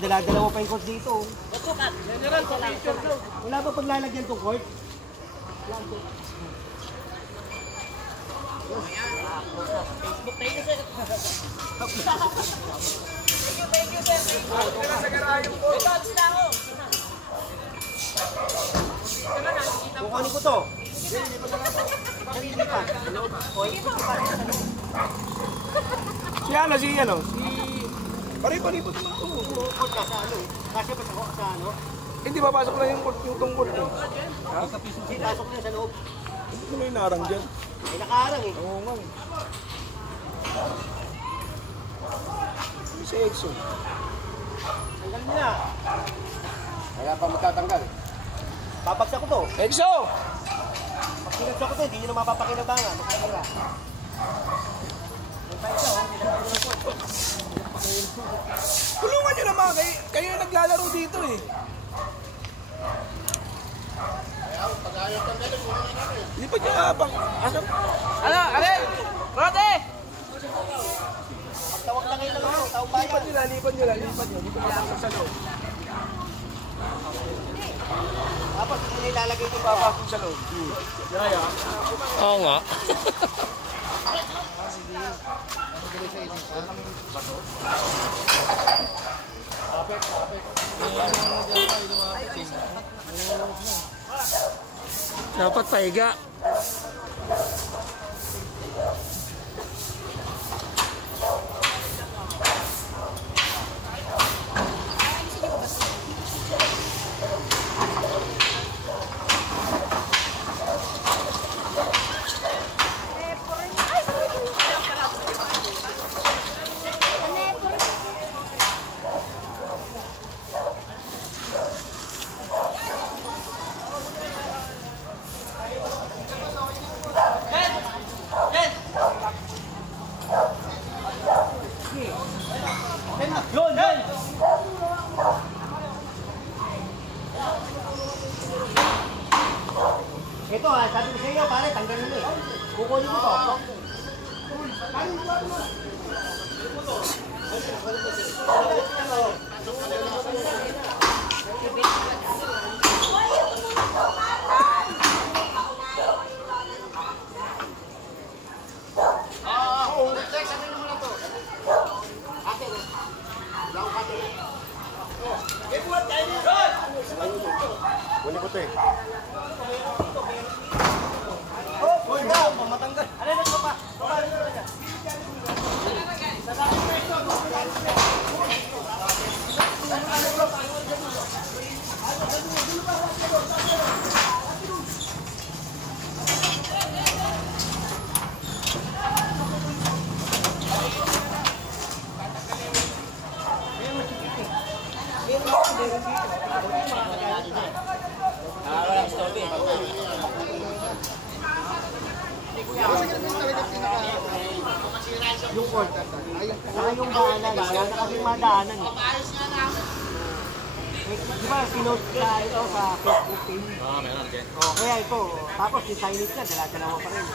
Dala-dala mo pa yung court dito. Wala ba paglalagyan itong court? Facebook, thank you, sir. Thank you, sir. Ito, sila ako. Kukunin ko to. Si ano, si ano? Pare-palipot naman ito. Court ka sa ano eh. Kasi pa sa ano? Hindi papasok lang yung tungkol eh. Ha? Hindi pasok niya sa loob. Hindi ko may narang dyan. May nakaharang eh. Oo nga eh. Si Exo. Tanggal niya. Kaya pa matatanggal. Papagsak ko to. Exo! Pag pinagsak ko to, hindi nyo na mapapakinabangan. Magkakala. May pa isa oh. Tulungan nyo naman, kayo naglalaro dito eh. Lipat nyo nga bang... Ano? Alin? Rote! Tawag lang kayo lang ako, tawag bayan. Lipat nyo lang. Sa loob. Tapos hindi nilalagay ito papasok sa loob. Oo nga. Dapat paiga. Ito ha, sabi ko sa iyo, pare, tanggalin mo eh. Kukunin mo to. Kunin ko to eh. Hoy, matanggal. Ano na pa? Sa Walang story. Yung court. Saka yung daanan. Wala na kaming madaanan. Di ba, pinost sa ito sa Facebook page? Oo, meron din. O, kaya ito. Tapos yung signage na, dala-dalawa pa rin.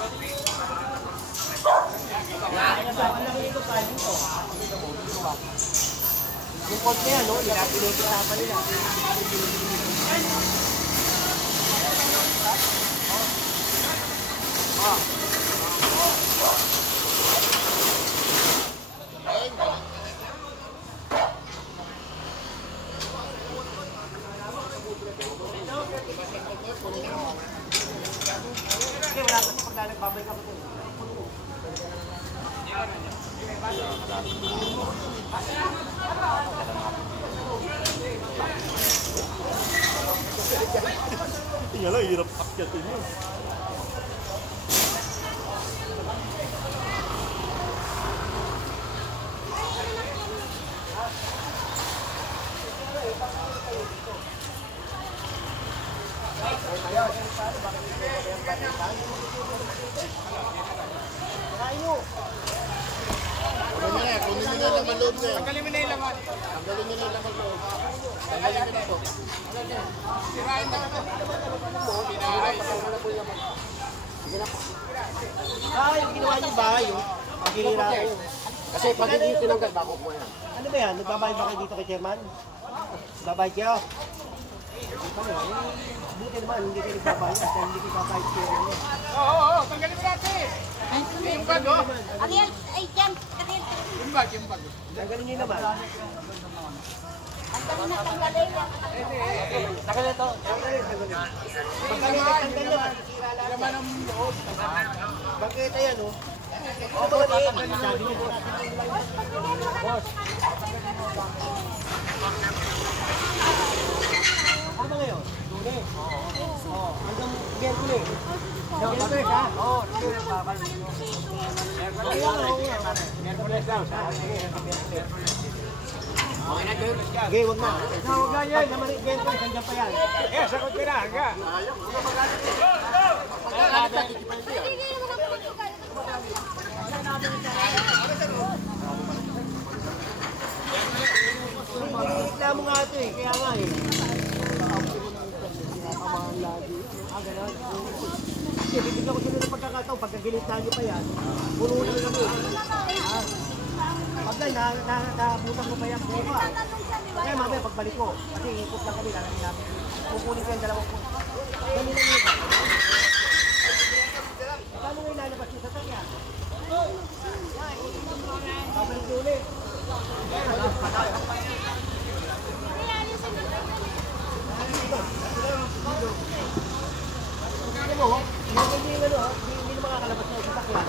Yung court na yan, no? Pinag-pinag-isapan nila. Okay, wala ka sa paglalagpabay ka po. Tingnan lang, hirap akyatin mo. Kunin nyo na laman loob na yan. Tanggalin mo na yung laman. Tanggalin nyo na laman loob. Tanggalin nyo na po. Sirain na naman. Yung ginawa niyo ba yung paghihira ko? Kasi pag hindi tinanggal, bako po yan. Ano ba yan? Nagbabayad ba kayo dito kay Chairman? Nagbabayad kayo? Buti naman, hindi kayo nagbabayad dahil hindi kayo nagbabayad kayo. Oo, tanggalin mo natin. Yung bag, oh. Ariel, ay, Jan, Ariel. Yung bag, yung bag. Tanggalin niyo naman. Ang dami na tanggalin. Tanggalin ito. Tanggalin naman. Laman ng loob. Bakit yan, oh? O, bakit? Sabi niyo, boss. Boss. Ano ngayon? Lunes? Oo. Hanggang Miyerkules. Miyerkules, ha? Oo. Miyerkules lang. Okay na, Jun. Okay, huwag na. Huwag na yan. Naman rin, Miyerkules, hanggang pa yan. Eh, sagot ka na, hangga. Reklamo nga ito eh, kaya nga eh. Ganun. Kasi bibigyan ko sila ng pagkakataon, pagkagilitan nyo pa yan, puno na kami. Pag nabutan ko pa yan, buka. Kaya mamaya pagbalik ko, kasi ikot lang kami, lalagin namin. Kukunin ko yung dalawang po. Ganun lang yun. Paano nga ilalabas yung sasakyan? Babalik ulit. Hindi na makakalabas na yung sasakyan.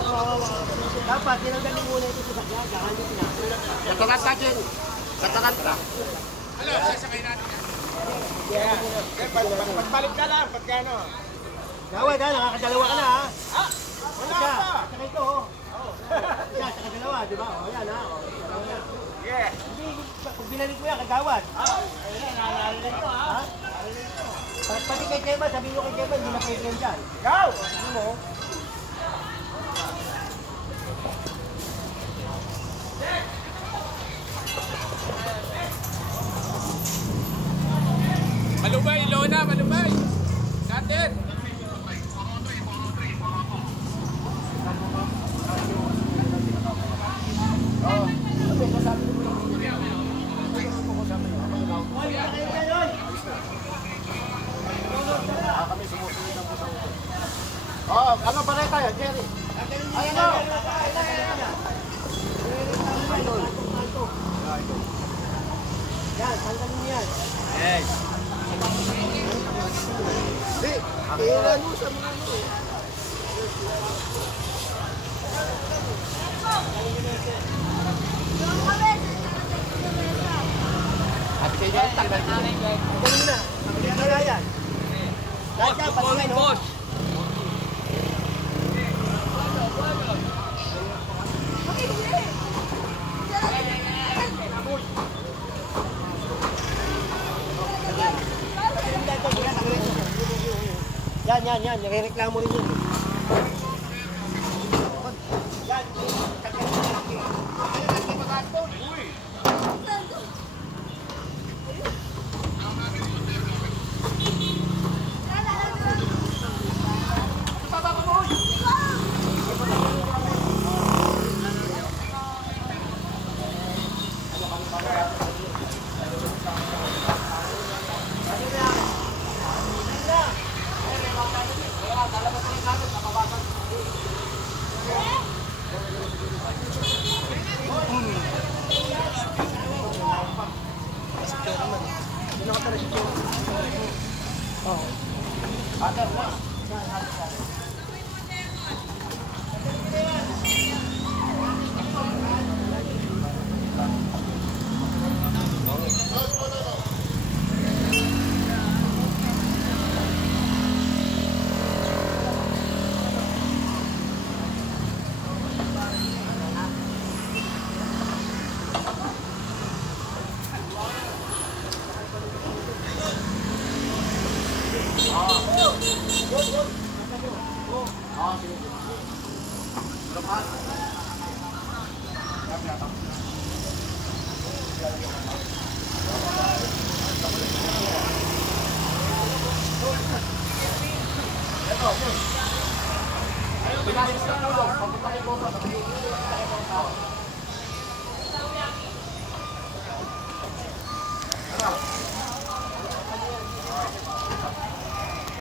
Dapat, tinanggalin muna yung sasakyan. Saka nyo pinakita. Kataranta, Jen. Kataranta. Ano, sasakay natin. Pagbalik ka lang, pagka ano. Gawad ha, nakakadalawa ka na ha. Wala Isa, pa. saka ito oh. Isa, saka dalawa, di ba? O yan ha. Yeah. Hindi, pag binalik mo yan, kagawad. Ayun na, narinig ito ha. Pati kay Kevin, sabihin mo kay Kevin, hindi na pwede yan dyan. Go! Sabihin mo. Malubay, Lona, malubay. Natin. Oh, ano ba rin tayo, Jerry? Ayun o. Yan, tanggalin mo yan. Yes. Di, kailan mo sa mga ano eh. Happy kayo dyan, tanggal mo. Tanggalin mo na. Tanggalin mo na yan. Lahat yan, pati yan, oh. yan. Nire-reklamo rin yun. Pinasis ka tulong. Pagpunta ko sa